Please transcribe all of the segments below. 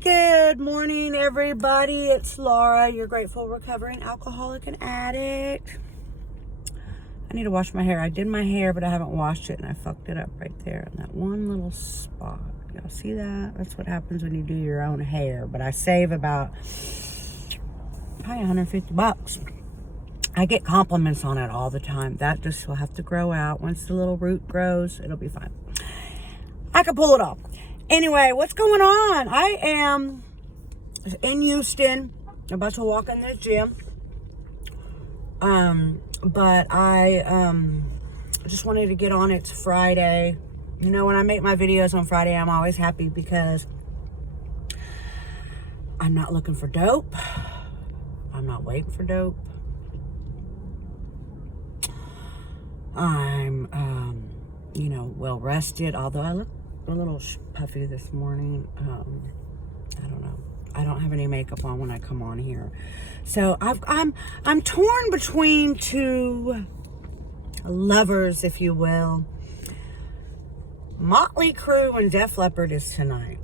Good morning, everybody. It's Laura, your grateful recovering alcoholic and addict. I need to wash my hair. I did my hair, but I haven't washed it, and I fucked it up right there in that one little spot. Y'all see that? That's what happens when you do your own hair. But I save about probably $150. I get compliments on it all the time. That just will have to grow out. Once the little root grows, it'll be fine. I can pull it off. Anyway, what's going on? I am in Houston, about to walk in the gym. But I just wanted to get on. It's Friday. You know, when I make my videos on Friday, I'm always happy because I'm not looking for dope. I'm not waiting for dope. I'm, well rested, although I look a little puffy this morning. I don't know. I don't have any makeup on when I come on here. So I'm torn between two lovers, if you will. Motley Crue and Def Leppard is tonight.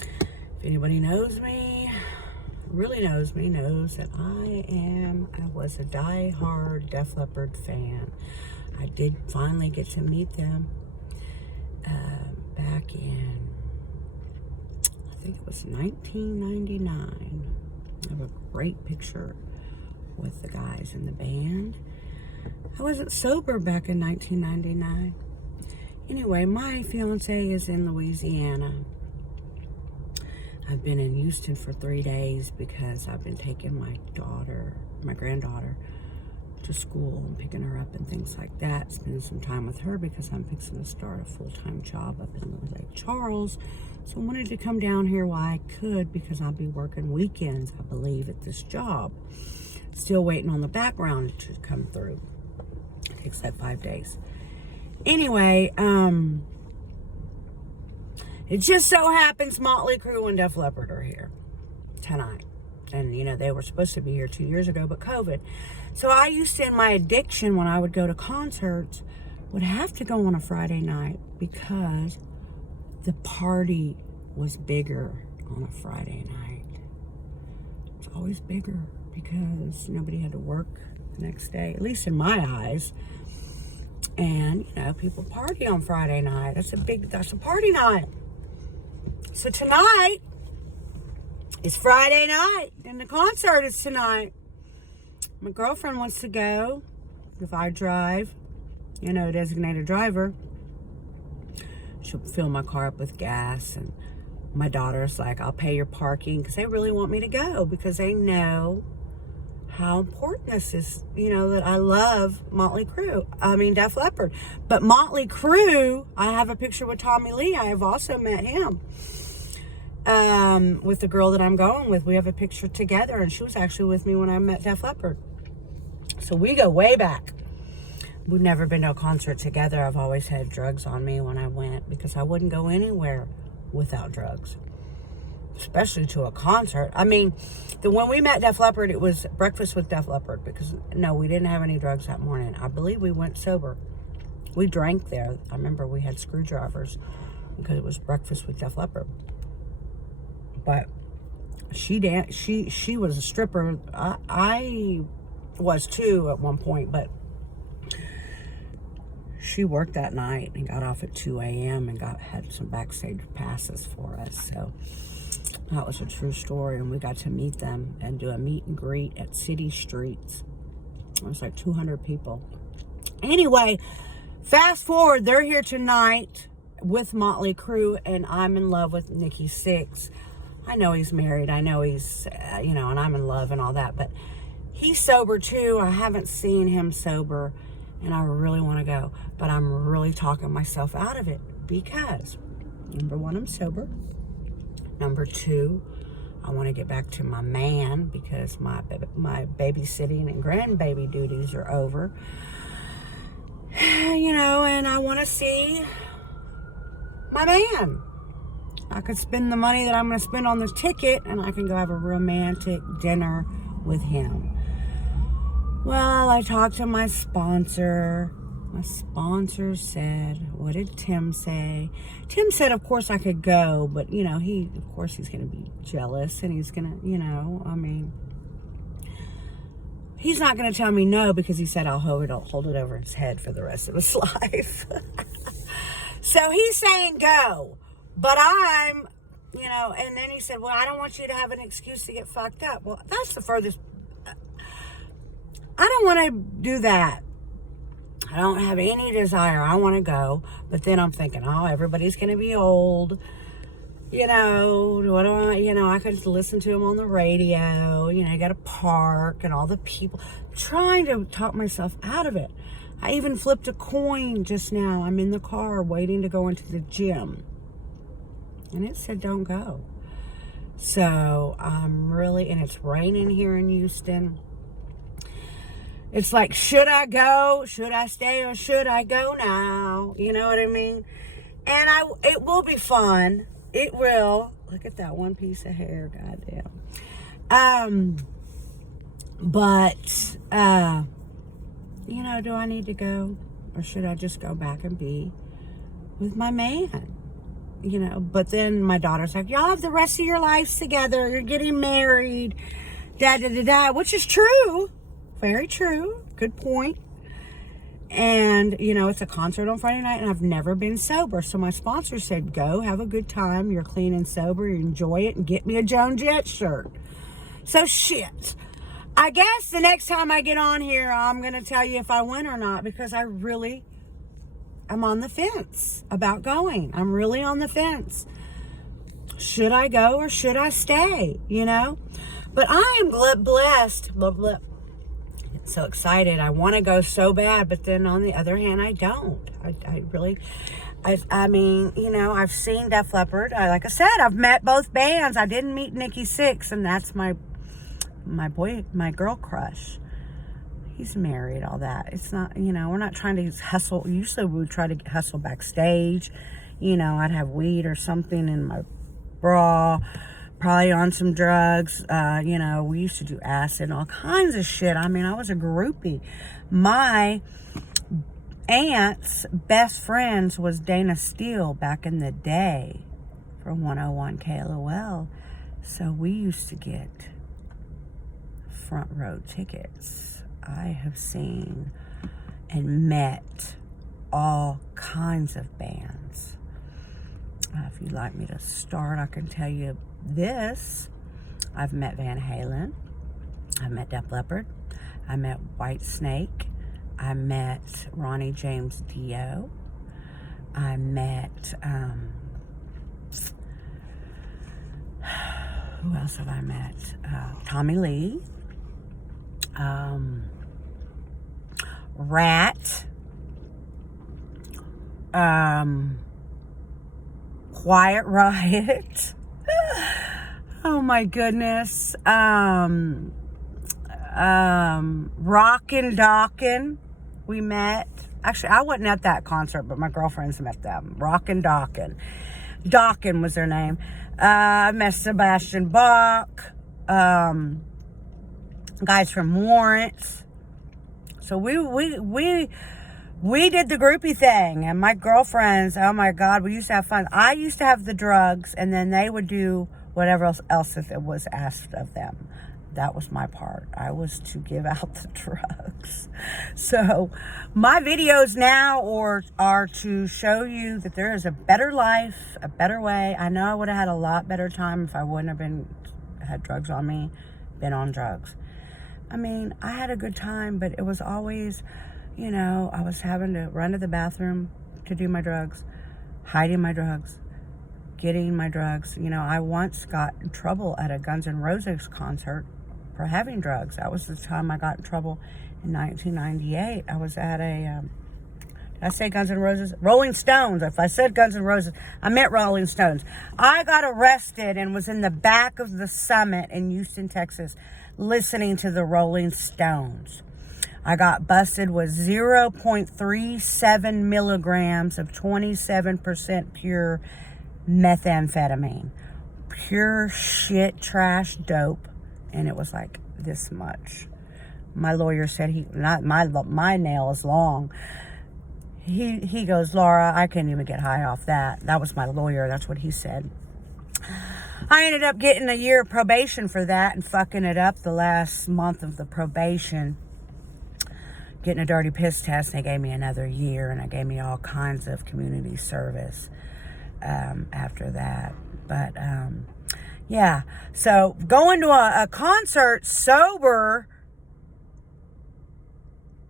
If anybody knows me, really knows me, knows that I was a die-hard Def Leppard fan. I did finally get to meet them back in, I think it was 1999. I have a great picture with the guys in the band. I wasn't sober back in 1999. Anyway, my fiance is in Louisiana. I've been in Houston for 3 days because I've been taking my granddaughter to school and picking her up and things like that, spending some time with her because I'm fixing to start a full-time job up in Lake Charles. So I wanted to come down here while I could because I'll be working weekends, I believe, at this job. Still waiting on the background to come through. It takes like 5 days. Anyway, it just so happens Motley Crue and Def Leppard are here tonight. And, they were supposed to be here 2 years ago, but COVID. So I used to, in my addiction, when I would go to concerts, would have to go on a Friday night because the party was bigger on a Friday night. It's always bigger because nobody had to work the next day, at least in my eyes. And, people party on Friday night. That's a party night. So tonight, it's Friday night, and the concert is tonight. My girlfriend wants to go. If I drive, designated driver, she'll fill my car up with gas. And my daughter's like, I'll pay your parking, because they really want me to go, because they know how important this is, that I love Def Leppard. But Motley Crue, I have a picture with Tommy Lee. I have also met him. With the girl that I'm going with. We have a picture together, and she was actually with me when I met Def Leppard. So we go way back. We've never been to a concert together. I've always had drugs on me when I went because I wouldn't go anywhere without drugs, especially to a concert. I mean, when we met Def Leppard, it was breakfast with Def Leppard because, no, we didn't have any drugs that morning. I believe we went sober. We drank there. I remember we had screwdrivers because it was breakfast with Def Leppard. But she was a stripper. I was too at one point, but she worked that night and got off at 2 a.m. and had some backstage passes for us. So that was a true story, and we got to meet them and do a meet and greet at City Streets. It was like 200 people. Anyway, fast forward, they're here tonight with Motley Crue, and I'm in love with Nikki Sixx. I know he's married. I know he's, and I'm in love and all that. But he's sober, too. I haven't seen him sober, and I really want to go. But I'm really talking myself out of it because, number one, I'm sober. Number two, I want to get back to my man because my babysitting and grandbaby duties are over. And I want to see my man. I could spend the money that I'm going to spend on this ticket, and I can go have a romantic dinner with him. Well, I talked to my sponsor, My sponsor said, what did Tim say? Tim said, of course I could go, but, you know, of course he's going to be jealous, and he's going to, you know, I mean, he's not going to tell me no, because he said I'll hold it over his head for the rest of his life. So he's saying go, but I'm, you know, and then he said, well, I don't want you to have an excuse to get fucked up. Well, that's the furthest. I don't want to do that. I don't have any desire. I want to go. But then I'm thinking, oh, everybody's going to be old. You know, what do I, you know, I could listen to him on the radio. You know, you got to park and all the people. I'm trying to talk myself out of it. I even flipped a coin just now. I'm in the car waiting to go into the gym. And it said don't go. So I'm really, and it's raining here in Houston. It's like, should I go? Should I stay, or should I go now? You know what I mean? And it will be fun. It will. Look at that one piece of hair. Goddamn. But, you know, do I need to go? Or should I just go back and be with my man? You know, but then my daughter's like, y'all have the rest of your lives together. You're getting married. Da-da-da-da. Which is true. Very true. Good point. And, you know, it's a concert on Friday night, and I've never been sober. So my sponsor said, go, have a good time. You're clean and sober. You enjoy it, and get me a Joan Jett shirt. So, shit. I guess the next time I get on here, I'm going to tell you if I went or not, because I really am on the fence about going. I'm really on the fence. Should I go or should I stay, you know? But I am blessed. Blah, blah. So excited. I want to go so bad, but then on the other hand, I don't. I mean, you know, I've seen Def Leppard. Like I said, I've met both bands. I didn't meet Nikki Sixx, and that's my girl crush. He's married, all that. It's not, you know, we're not trying to hustle. Usually we would try to hustle backstage. You know, I'd have weed or something in my bra, probably on some drugs. You know, we used to do acid and all kinds of shit. I mean, I was a groupie. My aunt's best friends was Dana Steele back in the day for 101 KLOL. So we used to get front row tickets. I have seen and met all kinds of bands. If you'd like me to start, I can tell you this. I've met Van Halen. I met Def Leppard. I met Whitesnake. I met Ronnie James Dio. I met, who else have I met? Tommy Lee. Rat. Quiet Riot. Oh my goodness. Rockin' Dokken. We met. Actually, I wasn't at that concert, but my girlfriends met them. Rockin' Dokken. Dokken was their name. I met Sebastian Bach. Guys from Warrant. So we did the groupie thing, and my girlfriends, oh my God, we used to have fun. I used to have the drugs, and then they would do whatever else if it was asked of them. That was my part. I was to give out the drugs. So my videos now are to show you that there is a better life, a better way. I know I would have had a lot better time if I wouldn't have had drugs on me, been on drugs. I mean, I had a good time, but it was always, you know, I was having to run to the bathroom to do my drugs, hiding my drugs, getting my drugs. You know, I once got in trouble at a Guns N' Roses concert for having drugs. That was the time I got in trouble in 1998. I was at a, did I say Guns N' Roses? Rolling Stones. If I said Guns N' Roses, I meant Rolling Stones. I got arrested and was in the back of the Summit in Houston, Texas, listening to the Rolling Stones. I got busted with 0.37 milligrams of 27% pure methamphetamine. Pure shit, trash, dope. And it was like this much. My lawyer said my nail is long. he goes, Laura, I couldn't even get high off that. That was my lawyer. That's what he said. I ended up getting a year of probation for that and fucking it up the last month of the probation. Getting a dirty piss test, and they gave me another year, and they gave me all kinds of community service after that. But, yeah. So, going to a concert sober,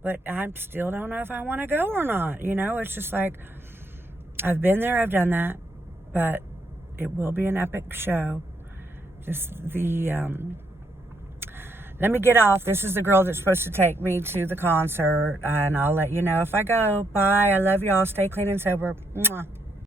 but I still don't know if I want to go or not. You know, it's just like, I've been there, I've done that, but it will be an epic show. Just the, let me get off. This is the girl that's supposed to take me to the concert, and I'll let you know if I go. Bye. I love y'all. Stay clean and sober. Mwah.